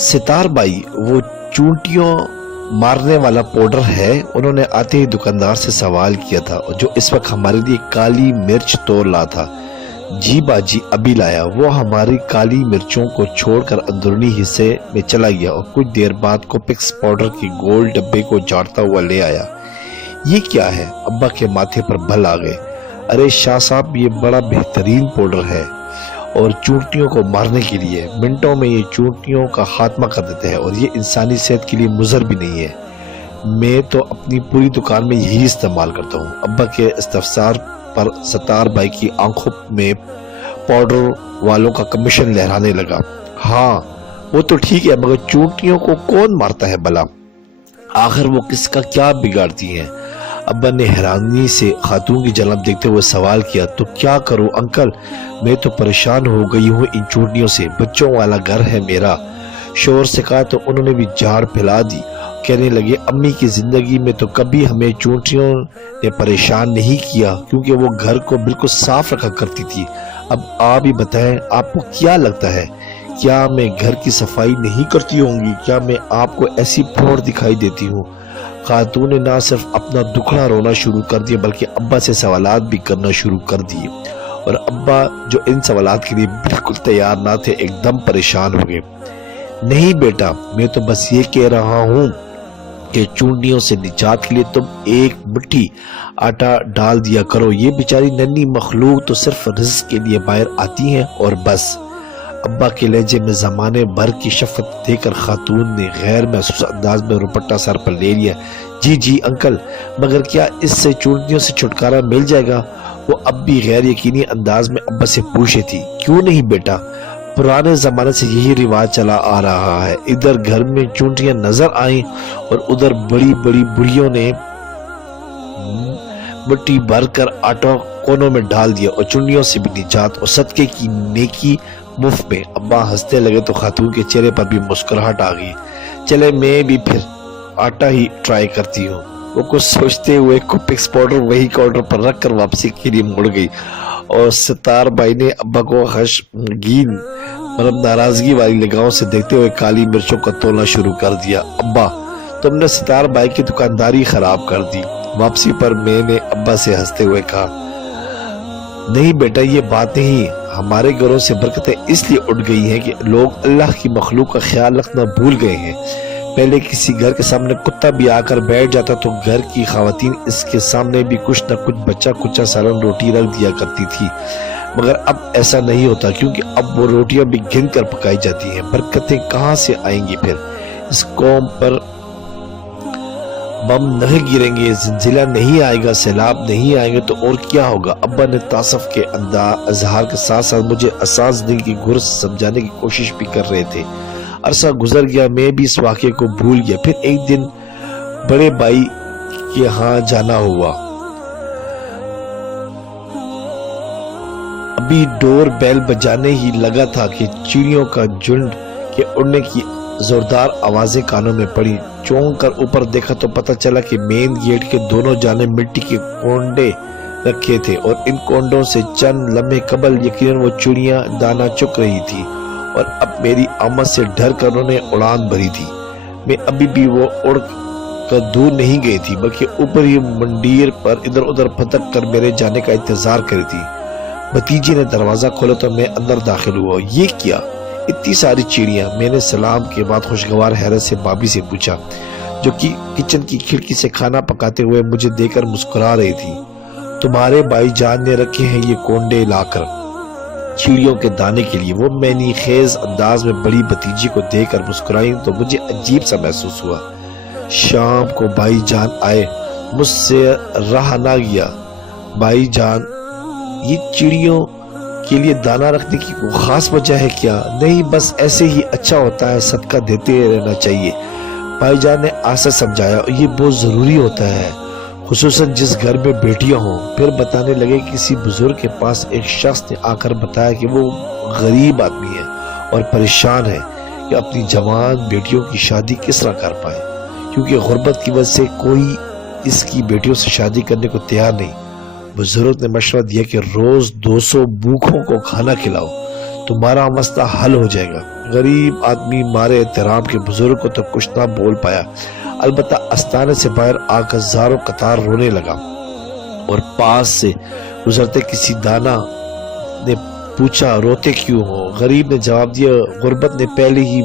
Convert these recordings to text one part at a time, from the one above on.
ستار by وہ چونٹیوں مارنے والا پاؤڈر ہے، انہوں نے آتے ہی دکاندار سے سوال کیا تھا، جو اس وقت ہمارے لیے کالی مرچ توڑ لا تھا۔ جی باجی ابھی لایا۔ وہ ہماری کالی مرچوں کو چھوڑ کر اندرونی حصے میں چلا گیا اور کچھ دیر بعد کوپکس پاؤڈر کے گول ڈبے کو جھاڑتا ہوا لے آیا۔ یہ کیا ہے؟ ابا کے ماتھے پر بل آ گئے۔ ارے شاہ صاحب، یہ بڑا بہترین پاؤڈر ہے اور چونٹیوں کو مارنے کے لیے، منٹوں میں یہ چونٹیوں کا خاتمہ کر دیتے ہیں اور یہ انسانی صحت کے لیے مضر بھی نہیں ہے۔ میں تو اپنی پوری دکان میں یہی استعمال کرتا ہوں۔ ابا کے استفسار پر ستار بھائی کی آنکھوں میں پاؤڈر والوں کا کمیشن لہرانے لگا۔ ہاں وہ تو ٹھیک ہے، مگر چونٹیوں کو کون مارتا ہے بھلا؟ آخر وہ کس کا کیا بگاڑتی ہیں؟ ابا نے حیرانی سے خاتون کی جناب دیکھتے ہوئے سوال کیا۔ تو کیا کروں انکل، میں تو پریشان ہو گئی ہوں ان چونٹیوں سے، بچوں والا گھر ہے میرا۔ شوہر سے کہا تو انہوں نے بھی جھاڑ پھیلا دی۔ کہنے لگے امی کی زندگی میں تو کبھی ہمیں چونٹیوں نے پریشان نہیں کیا، کیونکہ وہ گھر کو بالکل صاف رکھا کرتی تھی۔ اب آپ ہی بتائیں، آپ کو کیا لگتا ہے، کیا میں گھر کی صفائی نہیں کرتی ہوں گی؟ کیا میں آپ کو ایسی پھوڑ دکھائی دیتی ہوں؟ خاتون نے نہ صرف اپنا دکھڑا رونا شروع کر دیا بلکہ ابا سے سوالات بھی کرنا شروع کر دیے، اور ابا جو ان سوالات کے لیے بالکل تیار نہ تھے ایک دم پریشان ہو گئے۔ نہیں بیٹا، میں تو بس یہ کہہ رہا ہوں کہ چونٹیوں سے نجات کے لیے تم ایک مٹھی آٹا ڈال دیا کرو، یہ بیچاری ننھی مخلوق تو صرف رزق کے لیے باہر آتی ہیں اور بس۔ ابا کے لہجے میں زمانے بھر کی شفقت دے کر خاتون نے غیر محسوس انداز میں روپٹا سر پر لے لیا۔ جی جی انکل، مگر کیا اس سے چونٹیوں سے چھٹکارا مل جائے گا؟ وہ اب بھی غیر یقینی انداز میں ابا سے پوچھے تھی۔ کیوں نہیں بیٹا، پرانے زمانے سے یہی رواج چلا آ رہا ہے۔ ادھر گھر میں چونٹیاں نظر آئیں اور ادھر بڑی بڑی بڑھیوں نے مٹی بھر کر آٹا کونوں میں ڈال دیا اور چونٹیوں سے بھی نجات اور صدقے کی نیکی مفت میں۔ ابا ہنستے لگے تو خاتون کے چہرے پر بھی مسکراہٹ آ گئی۔ چلے میں بھی پھر آٹا ہی ٹرائی کرتی ہوں۔ وہ کچھ سوچتے ہوئے کوپکس پاؤڈر وہی کاؤنٹر پر رکھ کر واپسی کے لیے مڑ گئی، اور ستار بھائی نے ابا کو خشمگین ناراضگی والی نگاہوں سے دیکھتے ہوئے کالی مرچوں کا تولنا شروع کر دیا۔ ابا، تم نے ستار بھائی کی دکانداری خراب کر دی۔ واپسی پر میں نے ابا سے ہنستے ہوئے کہا، نہیں بیٹا، یہ بات نہیں، ہمارے گھروں سے برکتیں اس لیے اٹھ گئی ہیں کہ لوگ اللہ کی مخلوق کا خیال رکھنا بھول گئے ہیں۔ پہلے کسی گھر کے سامنے کتا بھی آ کر بیٹھ جاتا تو گھر کی خواتین اس کے سامنے بھی کچھ نہ کچھ بچہ کچا سالن روٹی رکھ دیا کرتی تھی، مگر اب ایسا نہیں ہوتا، کیونکہ اب وہ روٹیاں بھی گن کر پکائی جاتی ہیں۔ برکتیں کہاں سے آئیں گی؟ پھر اس قوم پر بم نہیں گریں گے، زلزلہ نہیں آئے گا، سیلاب نہیں آئیں گے تو اور کیا ہوگا؟ ابا نے تعصب کے اظہار کے ساتھ ساتھ مجھے اساس دل کی گرز سمجھانے کی کوشش بھی کر رہے تھے۔ عرصہ گزر گیا، میں بھی اس واقعے کو بھول گیا۔ پھر ایک دن بڑے بھائی کے ہاں جانا ہوا۔ ابھی ڈور بیل بجانے ہی لگا تھا کہ چڑیوں کا جھنڈ کے اڑنے کی زوردار آوازیں کانوں میں پڑی۔ چونک کر اوپر دیکھا تو پتہ چلا کہ مین گیٹ کے دونوں جانب مٹی کے کونڈے رکھے تھے، اور ان کونڈوں سے چند لمحے قبل یقیناً وہ چڑیاں دانا چک رہی تھی، اور اب میری آمد سے ڈر کر انہوں نے اڑان بھری تھی۔ میں ابھی بھی وہ اڑ کر دور نہیں گئی تھی، بلکہ اوپر ہی منڈیر پر ادھر ادھر پھتک کر میرے جانے کا انتظار کری تھی۔ بھتیجی نے دروازہ کھولا تو میں اندر داخل ہوا۔ یہ کیا، اتنی ساری چڑیاں؟ میں نے سلام کے بعد خوشگوار حیرت سے بھابھی سے پوچھا، جو کہ کچن کی کھڑکی سے کھانا پکاتے ہوئے مجھے دیکھ کر مسکرا رہی تھی۔ تمہارے بھائی جان نے رکھے ہیں یہ کونڈے لا کر چڑیوں کے دانے کے لیے۔ وہ معنی خیز انداز میں بڑی بھتیجی کو دیکھ کر مسکرائی تو مجھے عجیب سا محسوس ہوا۔ شام کو بھائی جان آئے، مجھ سے رہا نہ گیا۔ بھائی جان، یہ چڑیوں کے لیے دانہ رکھنے کی کوئی خاص وجہ ہے کیا؟ نہیں، بس ایسے ہی اچھا ہوتا ہے، صدقہ دیتے رہنا چاہیے، بھائی جان نے آسا سمجھایا۔ یہ بہت ضروری ہوتا ہے، خصوصاً جس گھر میں بیٹیاں ہوں۔ پھر بتانے لگے کہ کسی بزرگ کے پاس ایک شخص نے آ کر بتایا کہ وہ غریب آدمی ہے اور پریشان ہے کہ اپنی جوان بیٹیوں کی شادی کس طرح کر پائے، کیونکہ غربت کی وجہ سے کوئی اس کی بیٹیوں سے شادی کرنے کو تیار نہیں۔ بزرگ نے مشورہ دیا کہ روز 200 بھوکھوں کو کھانا کھلاؤ، تمہارا مسئلہ حل ہو جائے گا۔ غریب آدمی مارے احترام کے بزرگ کو تو کچھ نہ بول پایا، البتہ استانے سے باہر آ کر زاروں قطار رونے لگا، اور پاس سے گزرتے کسی دانا نے پوچھا روتے کیوں ہو؟ غریب نے جواب دیا غربت نے پہلے ہی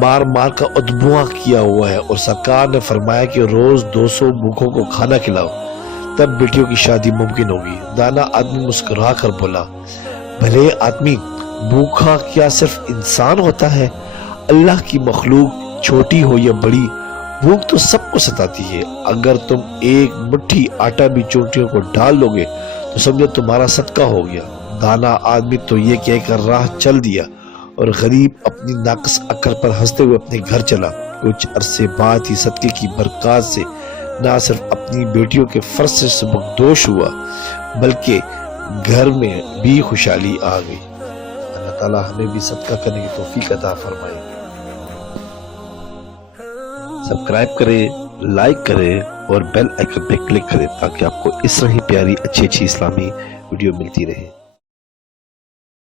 مار مار کا ادبواں کیا ہوا ہے، اور سرکار نے فرمایا کہ روز 200 بھوکوں کو کھانا کھلاؤ، تب بیٹیوں کی شادی ممکن ہوگی۔ دانا آدمی مسکرا کر بولا بھلے آدمی، بھوکا کیا صرف انسان ہوتا ہے؟ اللہ کی مخلوق چھوٹی ہو یا بڑی، بھوک تو سب کو ستاتی ہے۔ اگر تم ایک مٹھی آٹا بھی چونٹیوں کو ڈال دو گے تو سمجھو تمہارا صدقہ ہو گیا۔ دانا آدمی تو یہ کہہ کر راہ چل دیا، اور غریب اپنی ناقص عقل پر ہنستے ہوئے اپنے گھر چلا۔ کچھ عرصے بعد ہی صدقے کی برکات سے نہ صرف اپنی بیٹیوں کے فرض سے سبکدوش ہوا، بلکہ گھر میں بھی خوشحالی آ گئی۔ اللہ تعالیٰ ہمیں بھی صدقہ کرنے کی توفیق عطا فرمائے۔ سبسکرائب کریں، لائک کریں اور بیل آئیکن پہ کلک کریں تاکہ آپ کو اس طرح ہی پیاری اچھی اسلامی ویڈیو ملتی رہے۔